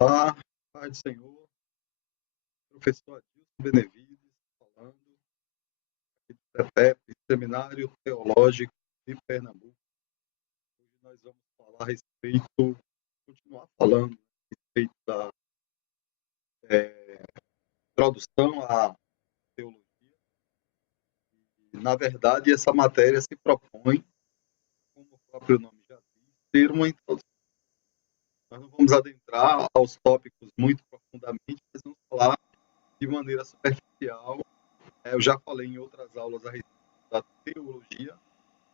Olá, Pai do Senhor, professor Adilson Benevides, falando aqui do CETEP, Seminário Teológico de Pernambuco. Hoje nós vamos falar a respeito, continuar falando a respeito da introdução à teologia. E, na verdade, essa matéria se propõe, como o próprio nome já diz, ser uma introdução. Nós não vamos adentrar aos tópicos muito profundamente, mas vamos falar de maneira superficial. Eu já falei em outras aulas a respeito da teologia,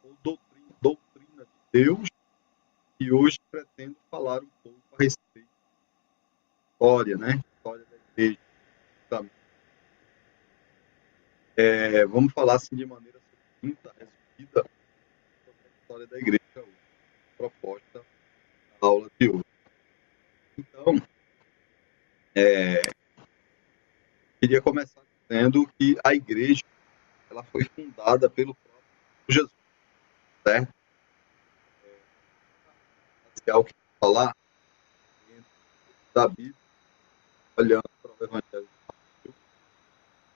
ou doutrina de Deus, e hoje pretendo falar um pouco a respeito da história, né? História da igreja. Também. Vamos falar assim de maneira sucinta, resumida, sobre a história da igreja hoje, proposta na aula de hoje. Então, queria começar dizendo que a igreja ela foi fundada pelo próprio Jesus, certo? Se há o que falar da Bíblia, olhando para o Evangelho de Mateus,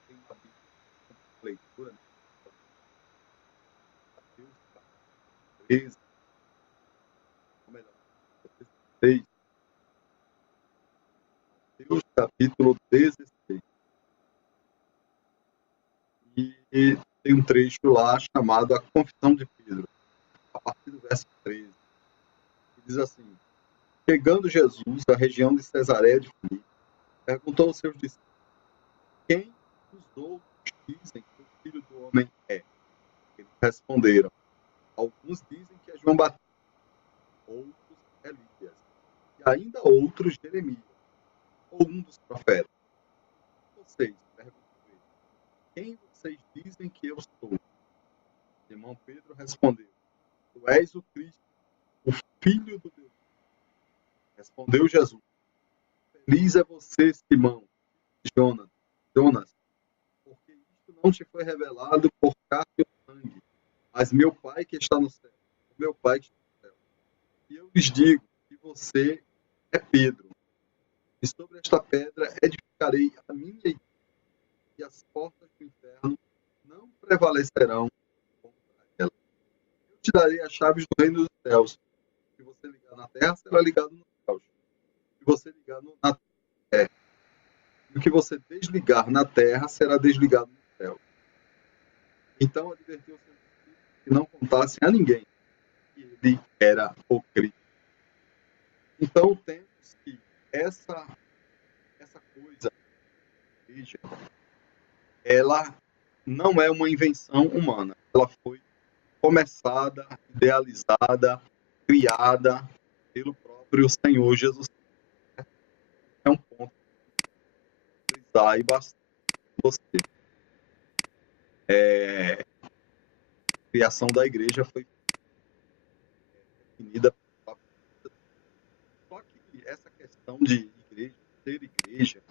tem a Bíblia como leitura, né? Mateus, capítulo 13, ou melhor, 16, Mateus, capítulo 16. E tem um trecho lá chamado A Confissão de Pedro, a partir do verso 13, que diz assim: chegando Jesus à região de Cesareia de Filipe, perguntou aos seus discípulos: quem os outros dizem que o Filho do Homem é? Eles responderam: alguns dizem que é João Batista, outros Elias, e ainda outros Jeremias, ou um dos profetas. Vocês, perguntou ele, quem vocês dizem que eu sou? Simão Pedro respondeu: tu és o Cristo, o Filho do Deus. Respondeu Jesus: feliz é você, Simão, Jonas, porque isto não te foi revelado por carne e sangue, mas meu Pai que está no céu, o meu Pai que está no céu. E eu lhes digo que você é Pedro, e sobre esta pedra edificarei a minha igreja, e as portas do inferno não prevalecerão contra ela. Eu te darei as chaves do reino dos céus. Se você ligar na terra, será ligado nos céus. Se você ligar na terra, e o que você desligar na terra, será desligado no céu. Então advertiu seus discípulos que não contassem a ninguém que ele era o Cristo. Então temos que essa coisa, igreja, ela não é uma invenção humana. Ela foi começada, idealizada, criada pelo próprio Senhor Jesus. É um ponto que frisar aí bastante você. A criação da igreja foi definida pela própria. Só que essa questão de igreja, ser igreja,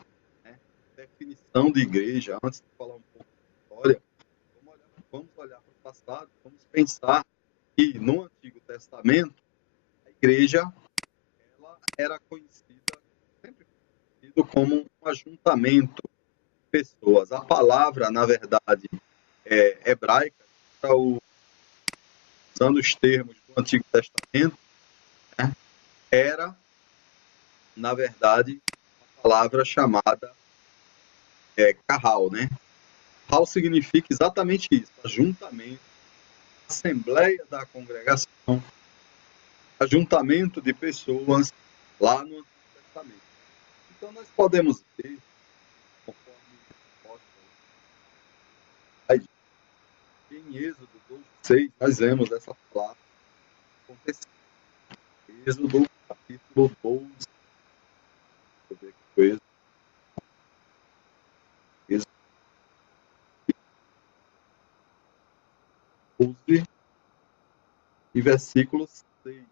né, definição de igreja, antes de falar um pouco de história, vamos olhar para o passado, vamos pensar que no Antigo Testamento a igreja ela era conhecida, sempre conhecido como um ajuntamento de pessoas. A palavra, na verdade, hebraica, usando os termos do Antigo Testamento, né, era, na verdade, uma palavra chamada carral, né? Carral significa exatamente isso, ajuntamento, assembleia da congregação, ajuntamento de pessoas lá no Antigo Testamento. Então nós podemos ver, conforme em Êxodo 12:6, nós vemos essa palavra acontecer. Êxodo capítulo 12. Deixa eu ver aqui o Êxodo. Êxodo 12 e versículo 6.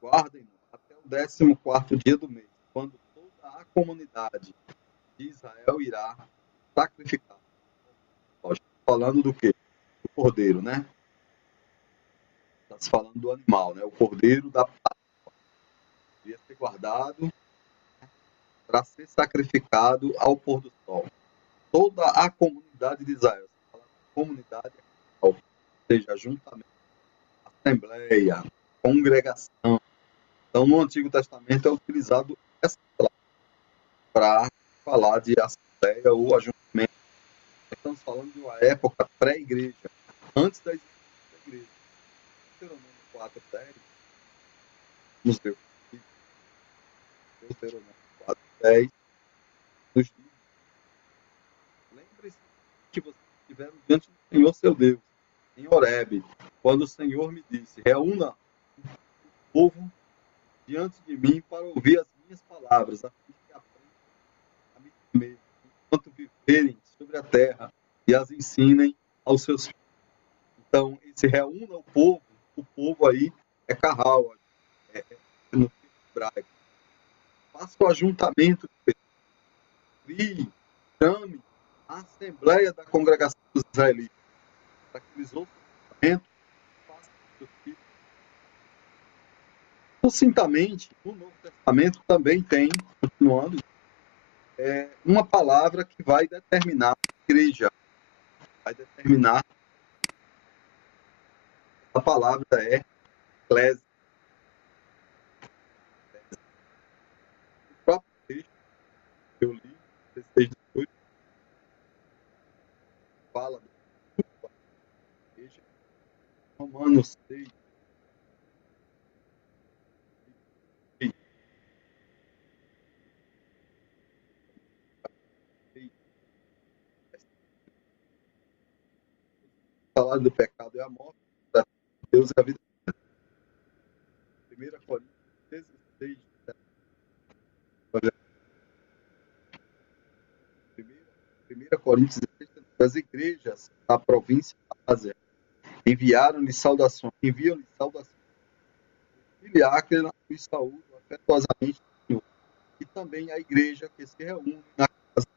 Guardem até o 14º dia do mês, quando toda a comunidade de Israel irá sacrificar. Nós estamos falando do quê? Do cordeiro, né? Está se falando do animal, né? O cordeiro da Páscoa. Devia ser guardado para ser sacrificado ao pôr do sol. Toda a comunidade de Israel, comunidade, ou seja, juntamento, assembleia, congregação. Então, no Antigo Testamento é utilizado essa palavra para falar de assembleia ou ajuntamento. Estamos falando de uma época pré-igreja, antes da existência da igreja. Deuteronômio 4:10, nos deu. Deuteronômio 4:10 nos diz: lembre-se que vocês estiveram diante do Senhor seu Deus, em Horebe, quando o Senhor me disse: reúna o povo diante de mim para ouvir as minhas palavras, a fim de que aprendam a me temer, enquanto viverem sobre a terra, e as ensinem aos seus filhos. Então, esse reúna o povo aí é carral, no hebraico. Faça o ajuntamento de pessoas, crie, chame a assembleia da congregação dos israelitas, para que eles ouçam o ajuntamento e façam os seus filhos. Sucintamente, no Novo Testamento também tem, continuando, uma palavra que vai determinar a igreja, vai determinar, a palavra é eclésia. O próprio texto que eu li, 16:18, fala da igreja. Romanos 6, o salário do pecado é a morte, para Deus é a vida. 1 Coríntios 16, 1 Coríntios 16, as igrejas da província da Ásia enviam-lhe saudações. Filiáquila os saúdo afetuosamente, Senhor. E também a igreja que se reúne na casa,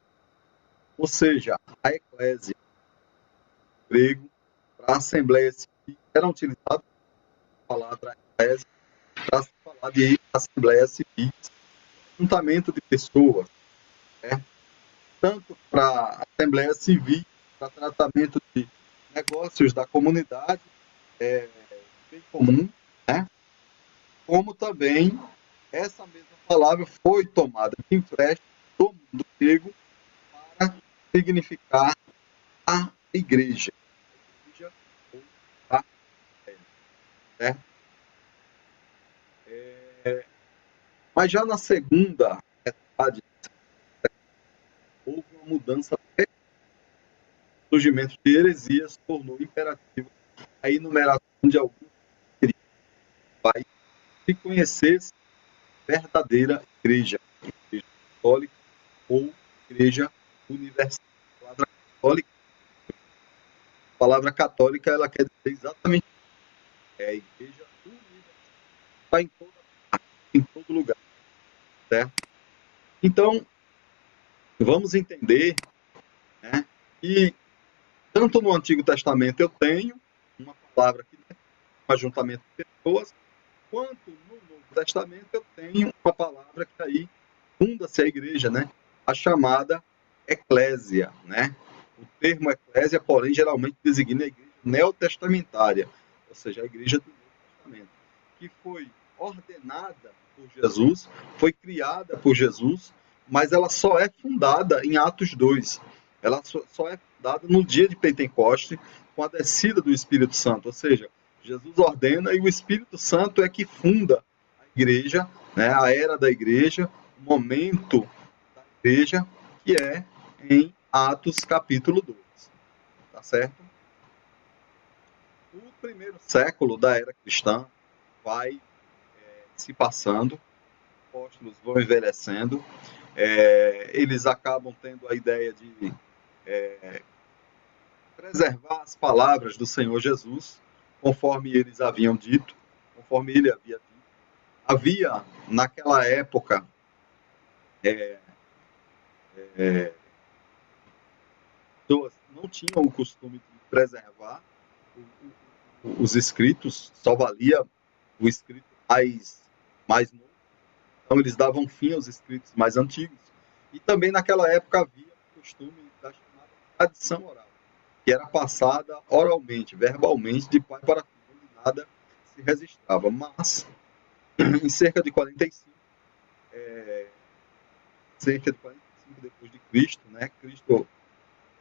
ou seja, a eclésia, grego, para a assembleia civil, era utilizada a palavra eclésia para se falar de assembleia civil, juntamento de pessoas, né? Tanto para a assembleia civil, para tratamento de negócios da comunidade, bem comum, né? Como também essa mesma palavra foi tomada de empréstimo do mundo grego para significar a igreja. A igreja ou a fé, certo? Mas já na segunda metade, houve uma mudança. O surgimento de heresias tornou imperativo a enumeração de alguns vai se conhecesse verdadeira igreja, igreja católica ou igreja universal. A palavra católica ela quer dizer exatamente a igreja universal, está em todo lugar, certo? Então, vamos entender, né, que tanto no Antigo Testamento eu tenho uma palavra que é um ajuntamento de pessoas, quanto no Novo Testamento eu tenho uma palavra que aí funda-se a igreja, né? A chamada eclésia, né? O termo eclésia, porém, geralmente designa a igreja neotestamentária, ou seja, a igreja do Novo Testamento, que foi ordenada por Jesus, foi criada por Jesus, mas ela só é fundada em Atos 2. Ela só é fundada no dia de Pentecoste, com a descida do Espírito Santo, ou seja, Jesus ordena e o Espírito Santo é que funda a igreja, né, a era da igreja, o momento da igreja, que é em Atos capítulo 2. Tá certo? O primeiro século da era cristã vai se passando, os apóstolos vão envelhecendo, eles acabam tendo a ideia de preservar as palavras do Senhor Jesus, conforme eles haviam dito, conforme ele havia dito. Havia, naquela época, pessoas não tinham o costume de preservar os escritos, só valia o escrito mais novo, Então, eles davam fim aos escritos mais antigos. E também naquela época havia o costume da chamada tradição oral, que era passada oralmente, verbalmente, de pai para filho, onde nada se registrava. Mas, em cerca de 45 depois de Cristo, né? Cristo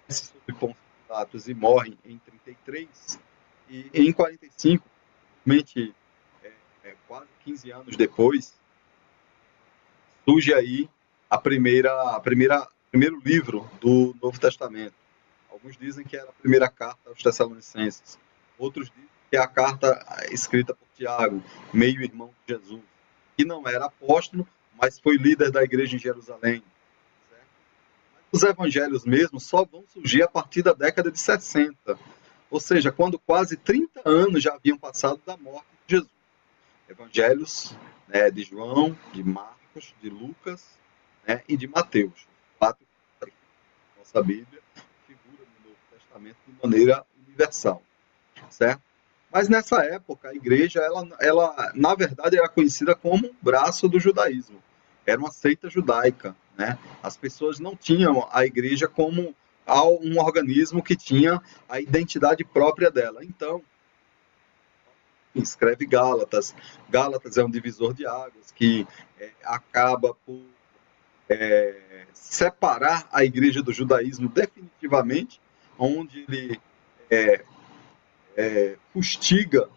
desce sobre Pôncio Pilatos e morre em 33, e em 45, realmente, quase 15 anos depois, surge aí primeiro livro do Novo Testamento. Alguns dizem que era a primeira carta aos Tessalonicenses. Outros dizem que é a carta escrita por Tiago, meio-irmão de Jesus, que não era apóstolo, mas foi líder da igreja em Jerusalém. Certo? Os evangelhos mesmo só vão surgir a partir da década de 60, ou seja, quando quase 30 anos já haviam passado da morte de Jesus. Evangelhos, né, de João, de Marcos, de Lucas, né, e de Mateus. Quatro da nossa Bíblia figura no Novo Testamento de maneira universal, certo? Mas nessa época a igreja, ela na verdade era conhecida como um braço do judaísmo. Era uma seita judaica, né? As pessoas não tinham a igreja como um organismo que tinha a identidade própria dela. Então, escreve Gálatas. Gálatas é um divisor de águas que acaba por separar a igreja do judaísmo definitivamente, onde ele fustiga,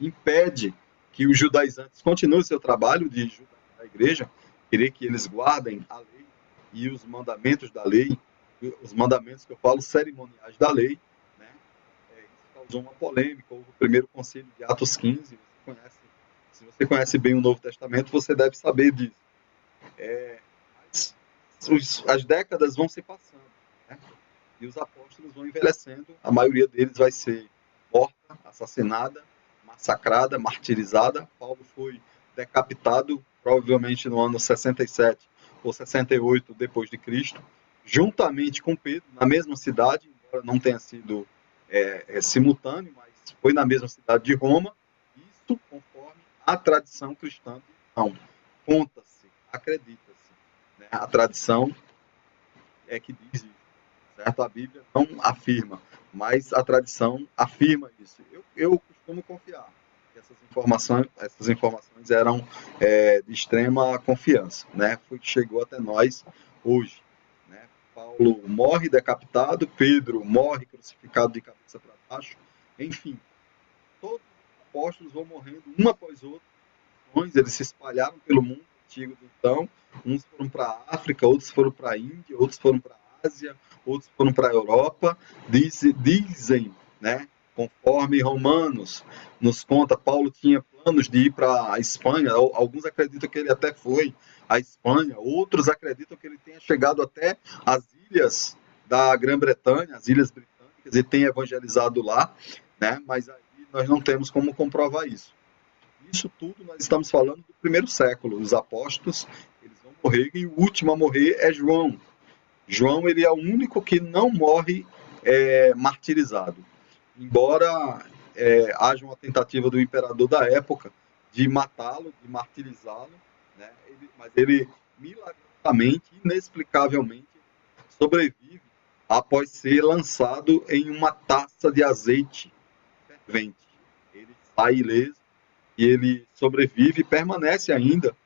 impede que os judaizantes continuem seu trabalho de judaizar a igreja, querer que eles guardem a lei e os mandamentos da lei, os mandamentos que eu falo cerimoniais da lei, né? Isso causou uma polêmica. Houve o primeiro concílio de Atos 15, se você conhece bem o Novo Testamento, você deve saber disso. Mas as décadas vão se passando, né? E os apóstolos vão envelhecendo, a maioria deles vai ser morta, assassinada, massacrada, martirizada. Paulo foi decapitado, provavelmente no ano 67 ou 68 depois de Cristo, juntamente com Pedro, na mesma cidade, embora não tenha sido simultâneo, mas foi na mesma cidade de Roma. Isso conforme a tradição cristã. Não, conta-se, acredita-se, né? A tradição é que diz isso, certo? A Bíblia não afirma, mas a tradição afirma isso. Eu costumo confiar que essas informações eram de extrema confiança, né? Foi que chegou até nós hoje, né? Paulo morre decapitado, Pedro morre crucificado de cabeça para baixo, enfim, todos os apóstolos vão morrendo um após outro, eles se espalharam pelo mundo antigo, então, uns foram para a África, outros foram para a Índia, outros foram para a Ásia, outros foram para a Europa. Dizem, né, conforme Romanos nos conta, Paulo tinha planos de ir para a Espanha. Alguns acreditam que ele até foi à Espanha, outros acreditam que ele tenha chegado até as ilhas da Grã-Bretanha, as ilhas britânicas, e tenha evangelizado lá, né? Mas aí nós não temos como comprovar isso. Isso tudo nós estamos falando do primeiro século. Os apóstolos, eles vão morrer, e o último a morrer é João. João, ele é o único que não morre martirizado. Embora haja uma tentativa do imperador da época de matá-lo, de martirizá-lo, né? Mas ele milagrosamente, inexplicavelmente, sobrevive após ser lançado em uma taça de azeite fervente. Ele sai ileso e ele sobrevive e permanece ainda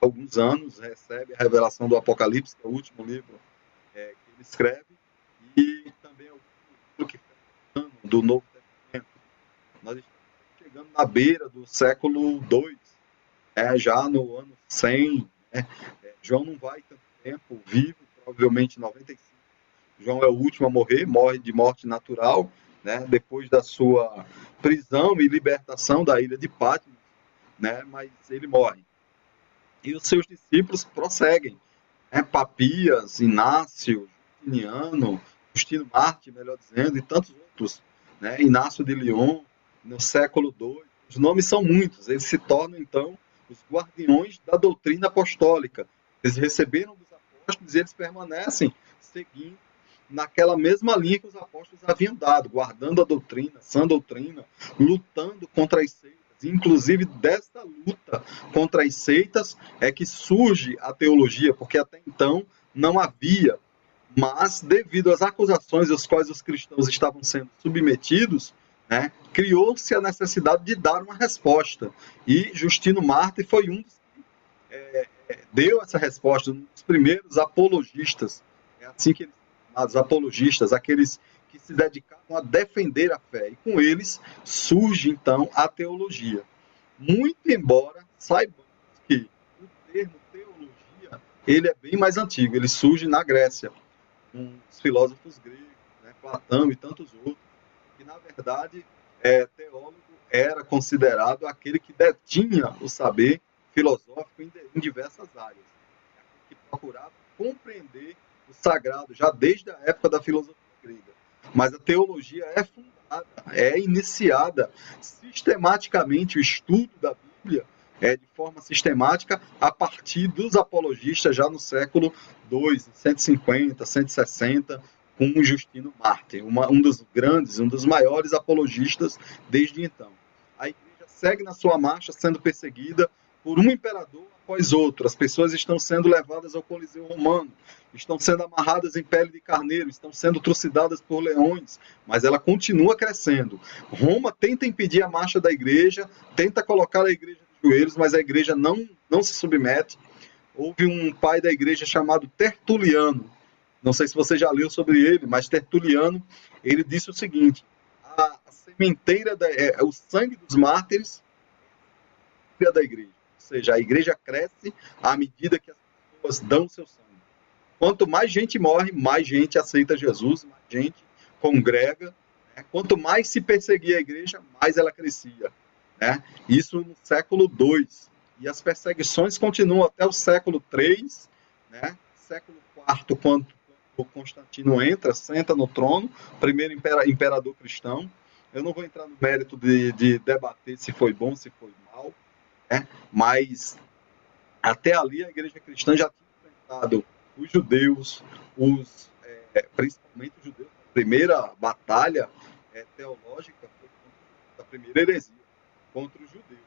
alguns anos, recebe a revelação do Apocalipse, que é o último livro que ele escreve, e também é o último livro que foi do Novo Testamento. Nós estamos chegando na beira do século II, já no ano 100. Né? João não vai tanto tempo vivo, provavelmente 95. João é o último a morrer, morre de morte natural, né? Depois da sua prisão e libertação da ilha de Patmos, né? Mas ele morre. E os seus discípulos prosseguem, né? Papias, Inácio, Justiniano, Justino Marte, melhor dizendo, e tantos outros, né? Inácio de Lyon, no século II. Os nomes são muitos, eles se tornam, então, os guardiões da doutrina apostólica. Eles receberam dos apóstolos e eles permanecem seguindo naquela mesma linha que os apóstolos haviam dado, guardando a doutrina, sã doutrina, lutando contra as seitas. Inclusive, desta luta luta contra as seitas é que surge a teologia, porque até então não havia. Mas, devido às acusações às quais os cristãos estavam sendo submetidos, né, criou-se a necessidade de dar uma resposta. E Justino Mártir foi um dos que deu essa resposta, um dos primeiros apologistas. É assim que eles são chamados, apologistas, aqueles que se dedicavam a defender a fé. E com eles surge, então, a teologia. Muito embora saibamos que o termo teologia ele é bem mais antigo, ele surge na Grécia, com os filósofos gregos, né, Platão e tantos outros, que na verdade teólogo era considerado aquele que detinha o saber filosófico em diversas áreas, que procurava compreender o sagrado já desde a época da filosofia grega. Mas a teologia é fundada, é iniciada sistematicamente, o estudo da Bíblia de forma sistemática a partir dos apologistas já no século II, 150, 160, com o Justino Mártir, um dos grandes, um dos maiores apologistas desde então. A igreja segue na sua marcha sendo perseguida por um imperador após outro. As pessoas estão sendo levadas ao Coliseu Romano, estão sendo amarradas em pele de carneiro, estão sendo trucidadas por leões, mas ela continua crescendo. Roma tenta impedir a marcha da igreja, tenta colocar a igreja de joelhos, mas a igreja não se submete. Houve um pai da igreja chamado Tertuliano, não sei se você já leu sobre ele, mas Tertuliano, ele disse o seguinte: a sementeira, o sangue dos mártires é da igreja. Ou seja, a igreja cresce à medida que as pessoas dão o seu sangue. Quanto mais gente morre, mais gente aceita Jesus, mais gente congrega. Né? Quanto mais se perseguia a igreja, mais ela crescia. Né? Isso no século II. E as perseguições continuam até o século III, né? Século IV, quando o Constantino entra, senta no trono, primeiro imperador cristão. Eu não vou entrar no mérito de debater se foi bom, se foi mal, né? Mas até ali a igreja cristã já tinha enfrentado os judeus, principalmente os judeus. A primeira batalha teológica foi a primeira heresia contra os judeus,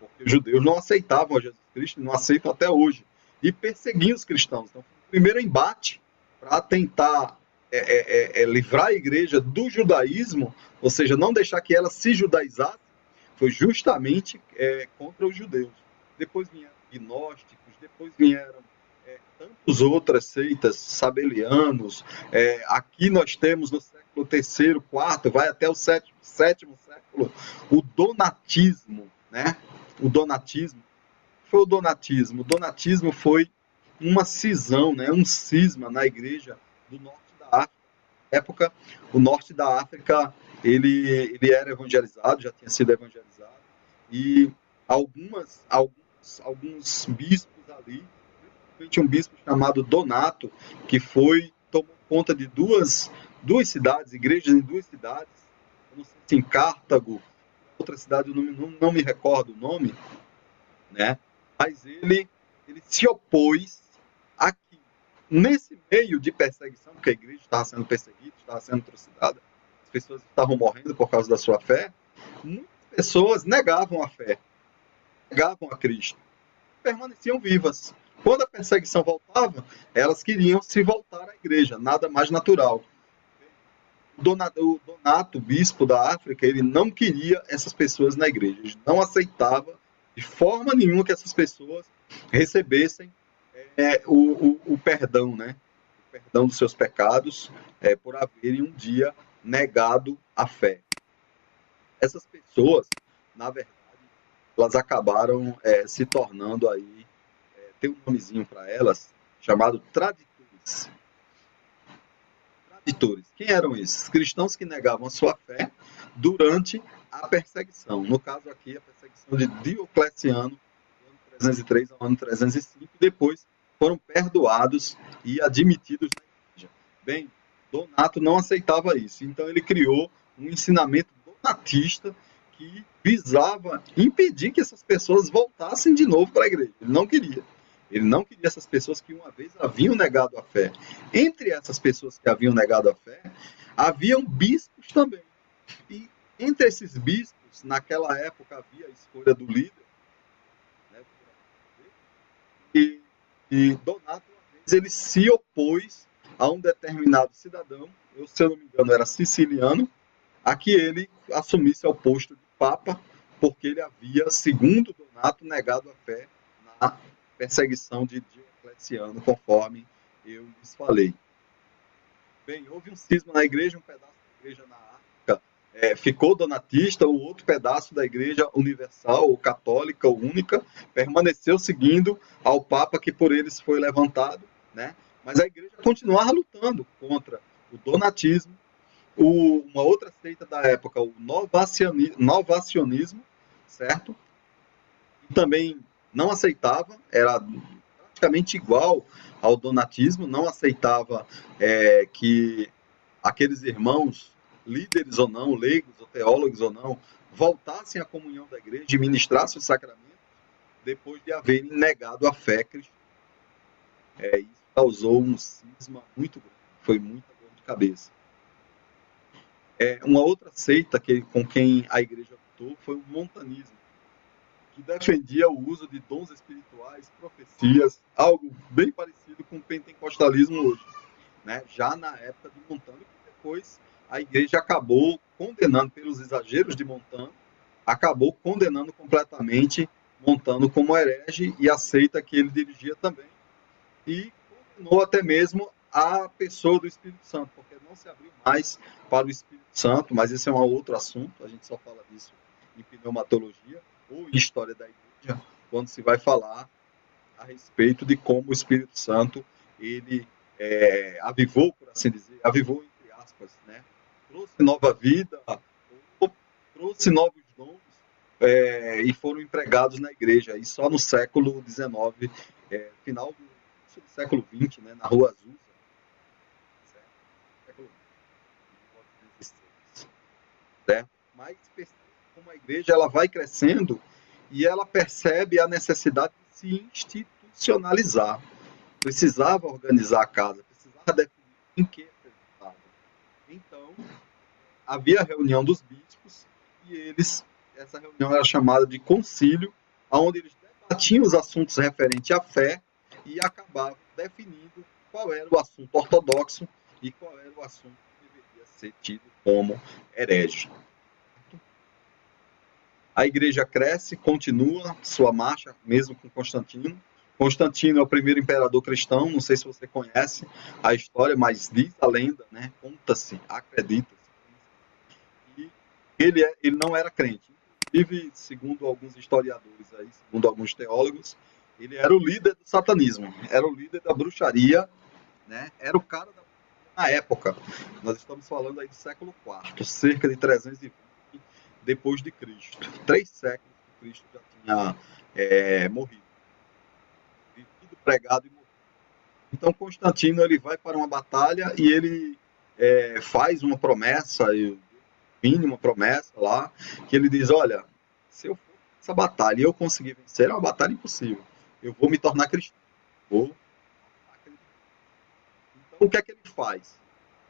porque os judeus não aceitavam a Jesus Cristo, não aceitam até hoje, e perseguiam os cristãos. Então, foi o primeiro embate para tentar livrar a igreja do judaísmo, ou seja, não deixar que ela se judaizasse, foi justamente contra os judeus. Depois vieram gnósticos, depois vieram tantas outras seitas, sabelianos. Aqui nós temos no século III, IV, vai até o sétimo século, o donatismo, né? O donatismo. Foi o donatismo. O donatismo foi uma cisão, né? Um cisma na igreja do norte da África. Na época, o norte da África ele era evangelizado, já tinha sido evangelizado, e alguns bispos ali, principalmente um bispo chamado Donato, que tomou conta de duas cidades, igrejas em duas cidades, não sei se em Cartago, outra cidade, eu não me recordo o nome, né? Mas ele se opôs a que, nesse meio de perseguição, porque a igreja estava sendo perseguida, estava sendo trucidada, as pessoas estavam morrendo por causa da sua fé, muitas pessoas negavam a fé, negavam a Cristo, permaneciam vivas. Quando a perseguição voltava, elas queriam se voltar à igreja, nada mais natural. O Donato, bispo da África, ele não queria essas pessoas na igreja, ele não aceitava de forma nenhuma que essas pessoas recebessem o perdão, né? O perdão dos seus pecados por haverem um dia negado a fé. Essas pessoas, na verdade, elas acabaram se tornando aí, tem um nomezinho para elas, chamado traditores. Traditores. Quem eram esses? Cristãos que negavam a sua fé durante a perseguição. No caso aqui, a perseguição de Diocleciano, do ano 303 ao ano 305, e depois foram perdoados e admitidos na igreja. Bem, Donato não aceitava isso, então ele criou um ensinamento donatista que visava impedir que essas pessoas voltassem de novo para a igreja. Ele não queria. Ele não queria essas pessoas que uma vez haviam negado a fé. Entre essas pessoas que haviam negado a fé, haviam bispos também. E entre esses bispos, naquela época havia a escolha do líder. E, e Donato, uma vez, ele se opôs a um determinado cidadão, eu, se eu não me engano, era siciliano, a que ele assumisse ao posto de Papa, porque ele havia, segundo Donato, negado a fé na perseguição de Diocleciano, conforme eu lhes falei. Bem, houve um cisma na igreja, um pedaço da igreja na África ficou donatista, o outro pedaço da igreja universal, ou católica, ou única, permaneceu seguindo ao Papa que por eles foi levantado, né? Mas a igreja continuava lutando contra o donatismo, uma outra seita da época, o novacionismo, certo? E também não aceitava, era praticamente igual ao donatismo, não aceitava que aqueles irmãos, líderes ou não, leigos ou teólogos ou não, voltassem à comunhão da igreja e ministrassem os sacramentos depois de haverem negado a fé cristã. Isso causou um cisma muito grande, foi muita dor de cabeça. Uma outra seita com quem a igreja lutou foi o montanismo, que defendia o uso de dons espirituais, profecias, algo bem parecido com o pentecostalismo hoje, né? Já na época de Montano, que depois a igreja acabou condenando pelos exageros de Montano, acabou condenando completamente Montano como herege e a seita que ele dirigia também, e condenou até mesmo a pessoa do Espírito Santo, porque não se abriu mais para o Espírito Santo, mas esse é um outro assunto, a gente só fala disso em pneumatologia ou em história da igreja, quando se vai falar a respeito de como o Espírito Santo ele avivou, por assim dizer, avivou entre aspas, né? Trouxe nova vida, trouxe novos dons e foram empregados na igreja. E só no século XIX, final do século XX, né, na Rua Azusa, século XIX, certo? Mas como a igreja ela vai crescendo e ela percebe a necessidade de se institucionalizar. Precisava organizar a casa, precisava definir em que acreditava. Então, havia a reunião dos bispos e essa reunião era chamada de concílio, onde eles debatiam os assuntos referentes à fé e acabavam definindo qual era o assunto ortodoxo e qual era o assunto que deveria ser tido como herege. A igreja cresce, continua sua marcha, mesmo com Constantino. Constantino é o primeiro imperador cristão, não sei se você conhece a história, mas diz a lenda, né? Conta-se, acredita-se. E ele não era crente. Inclusive, segundo alguns historiadores, aí, segundo alguns teólogos, ele era o líder do satanismo, era o líder da bruxaria, né? Era o cara da na época. Nós estamos falando aí do século IV, cerca de 320 depois de Cristo. 3 séculos que Cristo já tinha morrido, vivido, pregado e morrido. Então Constantino ele vai para uma batalha e ele faz uma promessa, mínima promessa lá, que ele diz: olha, se eu for essa batalha e eu conseguir vencer, é uma batalha impossível. Eu vou me tornar cristão. Vou. Então o que é que ele faz?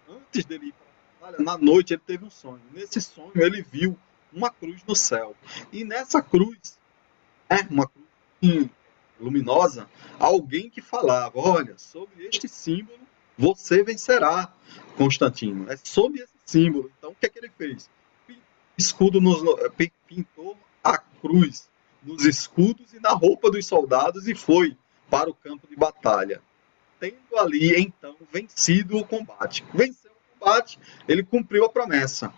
Antes dele ir para a batalha, na noite ele teve um sonho. Nesse sonho ele viu uma cruz no céu. E nessa cruz, uma cruz luminosa, alguém que falava: olha, sobre este símbolo você vencerá, Constantino. É sobre esse símbolo. Então o que é que ele fez? Escudo pintou a cruz nos escudos e na roupa dos soldados e foi para o campo de batalha, tendo ali então vencido o combate. Venceu o combate, ele cumpriu a promessa.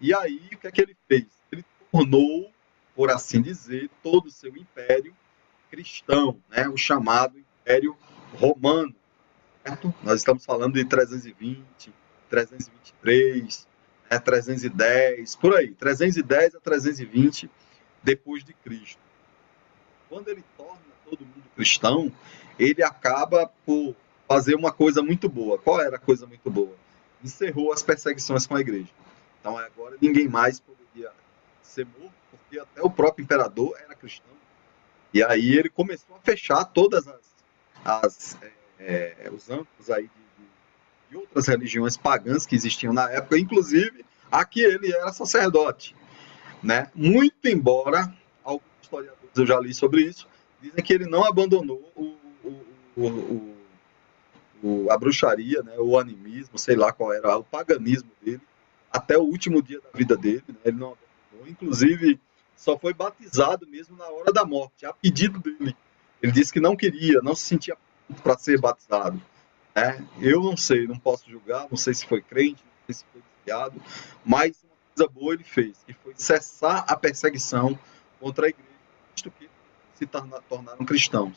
E aí o que é que ele fez? Ele tornou, por assim dizer, todo o seu império cristão, né? O chamado Império Romano. Certo? Nós estamos falando de 320, 323, 310, por aí, 310 a 320 depois de Cristo. Quando ele torna todo mundo cristão, ele acaba por fazer uma coisa muito boa. Qual era a coisa muito boa? Encerrou as perseguições com a igreja. Então agora ninguém mais poderia ser morto, porque até o próprio imperador era cristão. E aí ele começou a fechar todas os âmbitos aí de outras religiões pagãs que existiam na época, inclusive a que ele era sacerdote, né? Muito embora alguns historiadores, eu já li sobre isso, dizem que ele não abandonou o, a bruxaria, né, o animismo, sei lá qual era, o paganismo dele, até o último dia da vida dele, né, ele não abandonou, inclusive só foi batizado mesmo na hora da morte, a pedido dele. Ele disse que não queria, não se sentia pronto para ser batizado. Né? Eu não sei, não posso julgar, não sei se foi crente, não sei se foi desviado, mas uma coisa boa ele fez, que foi cessar a perseguição contra a igreja, visto que se tornaram cristãos.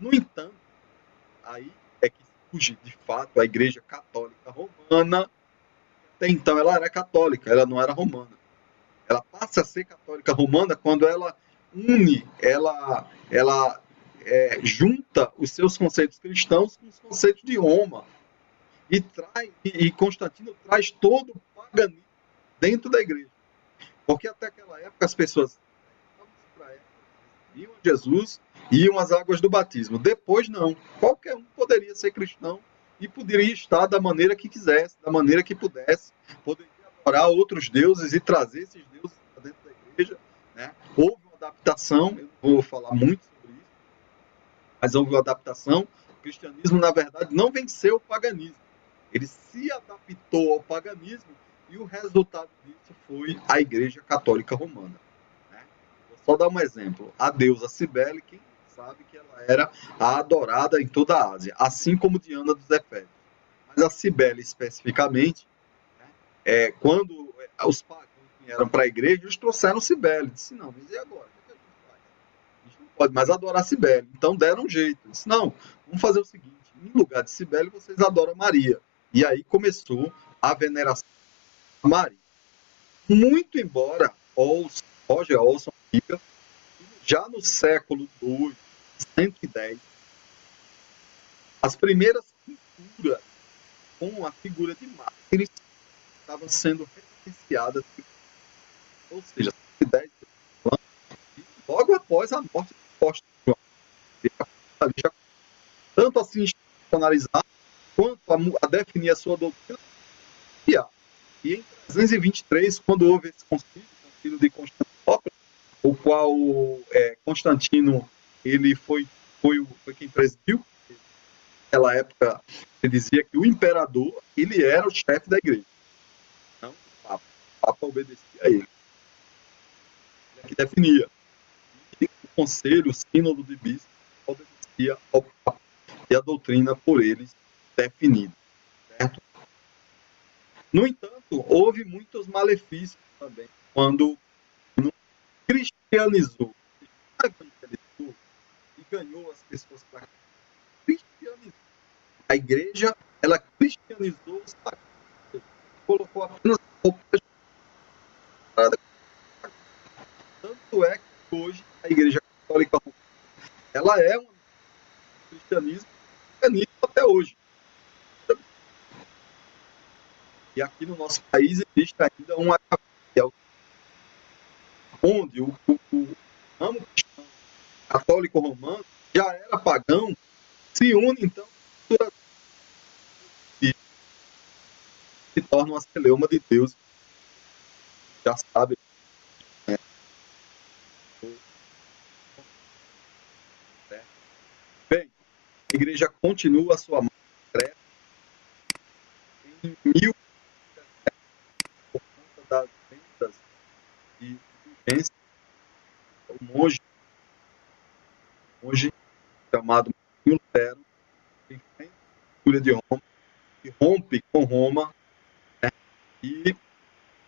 No entanto, aí é que surge de fato a Igreja Católica Romana. Até então ela era católica, ela não era romana. Ela passa a ser católica romana quando ela une, ela junta os seus conceitos cristãos com os conceitos de Roma e Constantino traz todo o paganismo dentro da igreja, porque até aquela época as pessoas iam a Jesus e iam às águas do batismo. Depois não, qualquer um poderia ser cristão e poderia estar da maneira que quisesse, da maneira que pudesse, poderia adorar outros deuses e trazer esses deuses para dentro da igreja. Né? Houve uma adaptação, eu não vou falar muito sobre isso, mas houve uma adaptação. O cristianismo, na verdade, não venceu o paganismo. Ele se adaptou ao paganismo e o resultado disso foi a Igreja Católica Romana. Né? Vou só dar um exemplo. A deusa Cibele, quem sabe que ela era a adorada em toda a Ásia, assim como Diana dos Efésios. Mas a Cibele, especificamente, né, quando os pagãos vieram para a igreja, eles trouxeram Cibele. Disse, não, mas e agora? O que a gente faz? A gente não pode mais adorar Cibele. Então deram um jeito. Disse, não, vamos fazer o seguinte, em lugar de Cibele, vocês adoram Maria. E aí começou a veneração a Maria. Muito embora Roger Olson diga, já no século II, 110, as primeiras pinturas com a figura de mártires estavam sendo referenciadas, ou seja, 110 logo após a morte do apóstolo João. Tanto assim institucionalizar quanto a definir a sua doutrina. E em 323, quando houve esse concílio, o concílio de Constantinopla, o qual Constantino ele foi quem presidiu. Naquela época, ele dizia que o imperador ele era o chefe da igreja, não o Papa. O Papa obedecia a ele. Ele que definia. E o conselho, o sínodo de bispos, obedecia ao Papa e a doutrina por eles definida. Certo? No entanto, houve muitos malefícios também quando cristianizou, evangelizou e ganhou as pessoas para cristianizar. A igreja, ela cristianizou os pagãos, colocou apenas roupas. Tanto é que hoje a igreja católica ela é um cristianismo até hoje. E aqui no nosso país existe ainda uma onde o ramo cristão católico romano já era pagão, se une então e se torna uma celeuma de Deus. Já sabe. Né? Bem, a igreja continua a sua marcha em 1000 por conta das vendas de indulgência. O monge chamado Martinho Lutero enfrenta a fúria de Roma e rompe com Roma, né, e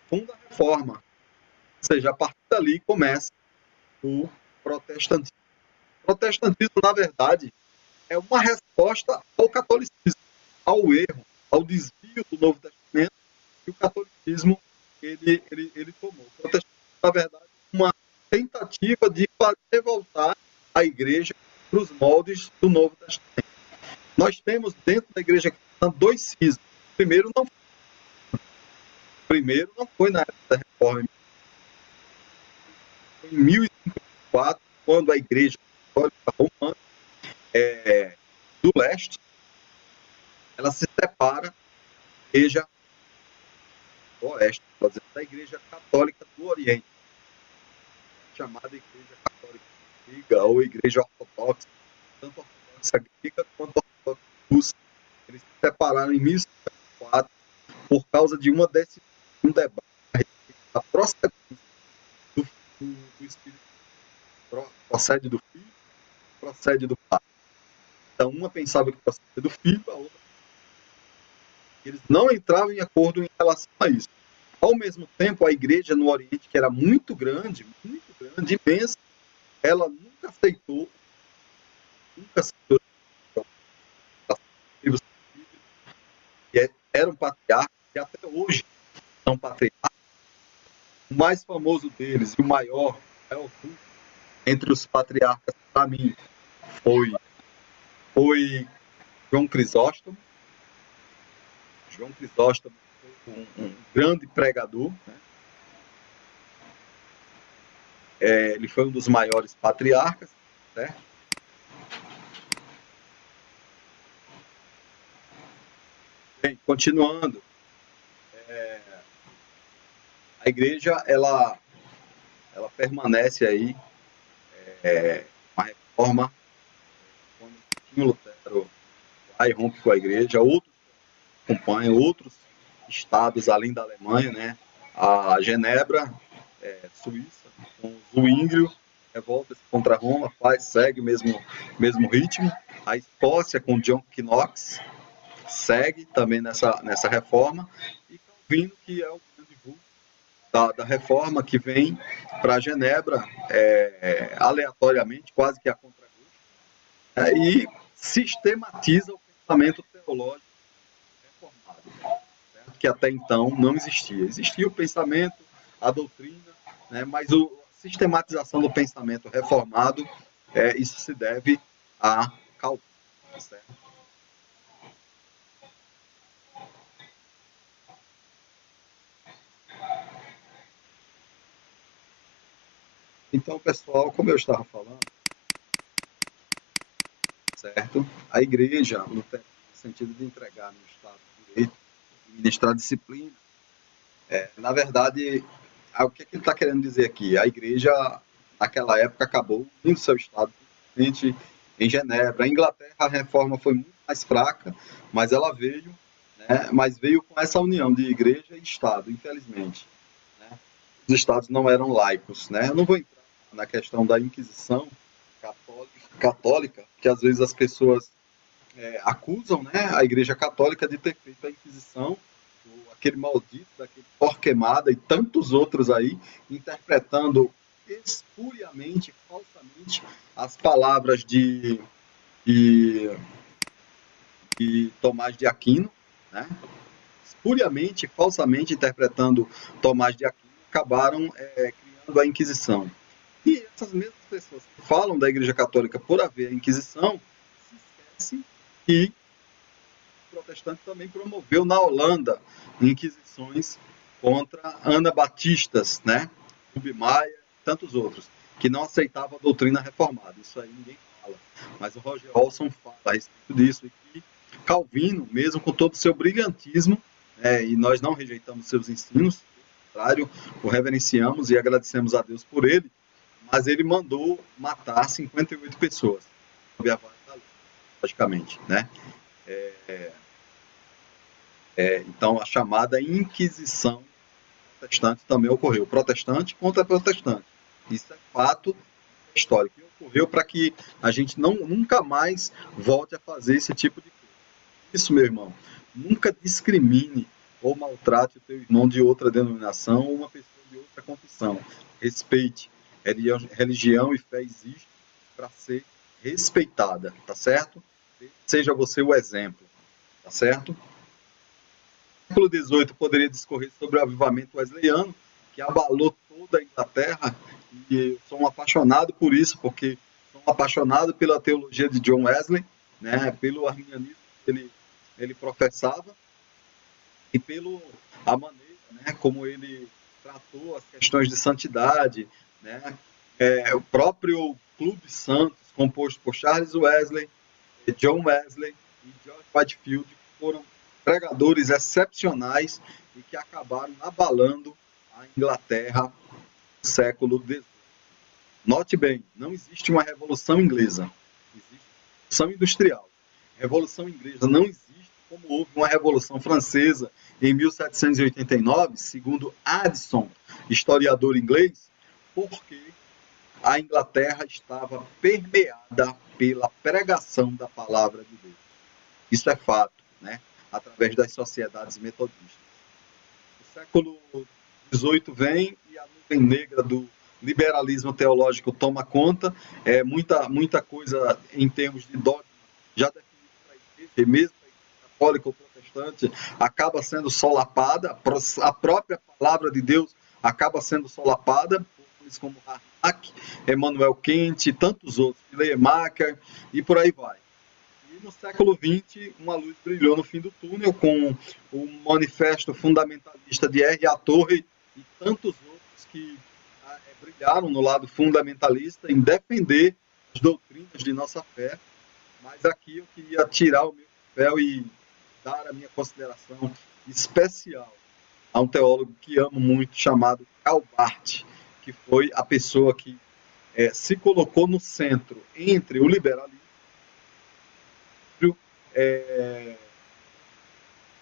funda a reforma. Ou seja, a partir dali começa o protestantismo. O protestantismo, na verdade, é uma resposta ao catolicismo, ao erro, ao desvio do Novo Testamento que o catolicismo ele tomou. O protestantismo, na verdade, é uma tentativa de fazer voltar a igreja para os moldes do Novo Testamento. Nós temos dentro da igreja cristã dois cismas. Primeiro não foi na época da reforma, foi em 1054, quando a igreja católica romana do leste ela se separa da igreja do oeste, da igreja católica do oriente, chamada igreja católica antiga ou igreja ortodoxa, tanto ortodoxa ortodoxa grega quanto a ortodoxa russa. Eles se separaram em 1054 por causa de uma decisão, um debate a respeito da procedência do espírito. Procede do filho, procede do pai. Então, uma pensava que procedia do filho, a outra. Eles não entravam em acordo em relação a isso. Ao mesmo tempo, a igreja no Oriente, que era muito grande, imensa, ela nunca aceitou, que eram patriarcas, e até hoje são patriarcas. O mais famoso deles, e o maior entre os patriarcas, para mim, foi João Crisóstomo. João Crisóstomo foi um grande pregador, né? Ele foi um dos maiores patriarcas, certo? Bem, continuando, a igreja ela permanece aí, uma reforma, quando Martinho Lutero vai e rompe com a igreja, outros acompanham, outros estados além da Alemanha, né? A Genebra, Suíça, com Zwinglio, revolta-se contra Roma, segue o mesmo ritmo. A Escócia, com John Knox, segue também nessa reforma. E Calvino, que é o grande vulto da reforma, que vem para Genebra aleatoriamente, quase que a contragosto, e sistematiza o pensamento teológico reformado, certo? Que até então não existia. Existia o pensamento, a doutrina, né, mas a sistematização do pensamento reformado, isso se deve a Calvino, certo? Então, pessoal, como eu estava falando, certo? A igreja, no sentido de entregar no Estado de Direito, ministrar disciplina, na verdade, o que ele está querendo dizer aqui? A igreja, naquela época, acabou indo seu Estado em Genebra. A Inglaterra, a reforma foi muito mais fraca, mas ela veio, né? Mas veio com essa união de igreja e Estado, infelizmente, né? Os Estados não eram laicos, né? Eu não vou entrar na questão da Inquisição católica, que às vezes as pessoas acusam, né, a Igreja Católica de ter feito a Inquisição, aquele maldito, daquele Torquemada e tantos outros aí, interpretando espuriamente, falsamente, as palavras de, de Tomás de Aquino, né? Espuriamente, falsamente interpretando Tomás de Aquino, acabaram criando a Inquisição. E essas mesmas pessoas que falam da Igreja Católica por haver a Inquisição, se esquecem que o protestante também promoveu na Holanda inquisições contra anabatistas, né? Rubem Maia e tantos outros, que não aceitavam a doutrina reformada. Isso aí ninguém fala. Mas o Roger Olson fala a respeito disso, e que Calvino, mesmo com todo o seu brilhantismo, e nós não rejeitamos seus ensinos, ao contrário, o reverenciamos e agradecemos a Deus por ele, mas ele mandou matar 58 pessoas, sob a vara da lei, logicamente, né? Então, a chamada Inquisição protestante também ocorreu. Protestante contra protestante. Isso é fato histórico. E ocorreu para que a gente nunca mais volte a fazer esse tipo de coisa. Isso, meu irmão. Nunca discrimine ou maltrate o teu irmão de outra denominação ou uma pessoa de outra confissão. Respeite. Religião e fé existem para ser respeitada, tá certo? Seja você o exemplo, tá certo? No século XVIII poderia discorrer sobre o avivamento wesleyano, que abalou toda a Inglaterra, e eu sou um apaixonado por isso, porque sou um apaixonado pela teologia de John Wesley, né, pelo arminianismo que ele professava, e a maneira, né, como ele tratou as questões de santidade, né, o próprio Clube Santos, composto por Charles Wesley, John Wesley e George Whitefield, foram pregadores excepcionais e que acabaram abalando a Inglaterra no século XVIII. Note bem, não existe uma revolução inglesa, existe Revolução Industrial. Revolução Inglesa não existe, como houve uma Revolução Francesa em 1789, segundo Addison, historiador inglês, porque a Inglaterra estava permeada pela pregação da palavra de Deus. Isso é fato, né? Através das sociedades metodistas. O século XVIII vem e a nuvem negra do liberalismo teológico toma conta, muita coisa em termos de dogma já definido para a igreja, e mesmo a igreja católica ou protestante, acaba sendo solapada, a própria palavra de Deus acaba sendo solapada, por como Harnack, Emmanuel Kant e tantos outros, Schleiermacher e por aí vai. E no século XX, uma luz brilhou no fim do túnel com o Manifesto Fundamentalista de R.A. Torre e tantos outros que brilharam no lado fundamentalista em defender as doutrinas de nossa fé. Mas aqui eu queria tirar o meu papel e dar a minha consideração especial a um teólogo que amo muito, chamado Karl Barth, que foi a pessoa que se colocou no centro entre o liberalismo e o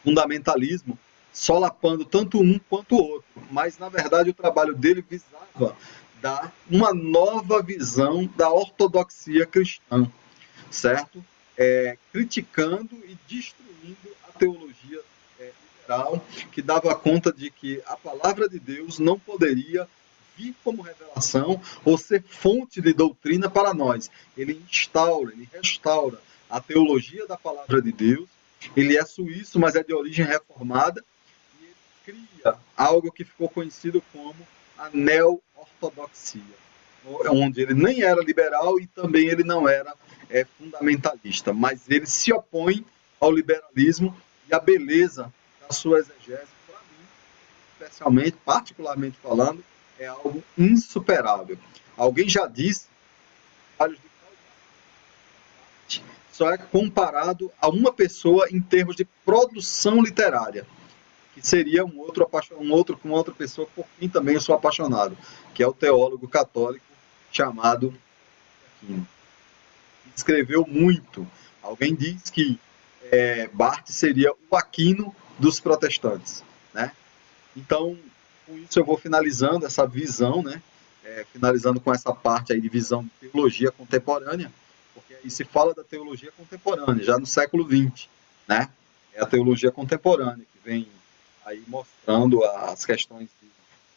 fundamentalismo, solapando tanto um quanto o outro. Mas, na verdade, o trabalho dele visava dar uma nova visão da ortodoxia cristã, certo? Criticando e destruindo a teologia liberal, que dava conta de que a palavra de Deus não poderia vir como revelação ou ser fonte de doutrina para nós. Ele instaura, ele restaura a teologia da palavra de Deus. Ele é suíço, mas é de origem reformada, e ele cria algo que ficou conhecido como a neo-ortodoxia, onde ele nem era liberal e também ele não era fundamentalista, mas ele se opõe ao liberalismo e à beleza da sua exegese, para mim, especialmente, particularmente falando, é algo insuperável. Alguém já disse, só é comparado a uma pessoa em termos de produção literária, que seria uma outra pessoa por quem também eu sou apaixonado, que é o teólogo católico chamado Aquino. Escreveu muito. Alguém diz que Barth seria o Aquino dos protestantes, né? Então, com isso eu vou finalizando essa visão, né? Finalizando com essa parte aí de visão de teologia contemporânea, porque aí se fala da teologia contemporânea, já no século XX, né? É a teologia contemporânea que vem aí mostrando as questões de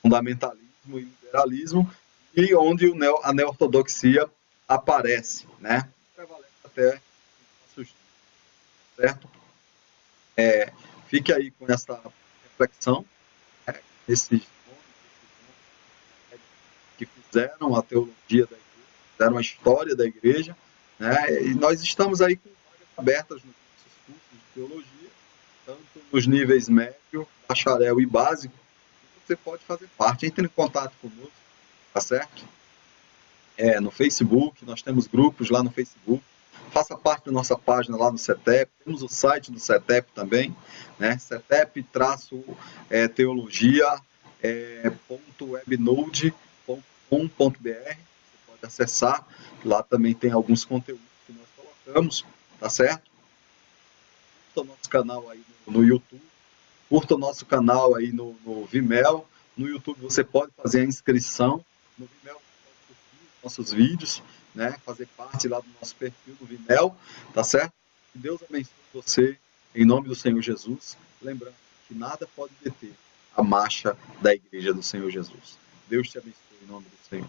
fundamentalismo e liberalismo, e onde a neo-ortodoxia aparece, né? Prevalece até os nossos dias, certo? Fique aí com essa reflexão, né? Esses que fizeram a teologia da igreja, fizeram a história da igreja, né? E nós estamos aí com vagas abertas nos nossos cursos de teologia, tanto nos níveis médio, bacharel e básico. Você pode fazer parte, entre em contato conosco, tá certo? No Facebook, nós temos grupos lá no Facebook, faça parte da nossa página lá no CETEP, temos o site do CETEP também, né? cetep-webnode.com.br, você pode acessar, lá também tem alguns conteúdos que nós colocamos, tá certo? Curta o nosso canal aí no YouTube, curta o nosso canal aí no Vimeo, no YouTube você pode fazer a inscrição, no Vimeo nossos vídeos, né? Fazer parte lá do nosso perfil do Vimeo, tá certo? Que Deus abençoe você, em nome do Senhor Jesus. Lembrando que nada pode deter a marcha da Igreja do Senhor Jesus. Deus te abençoe em nome do Senhor.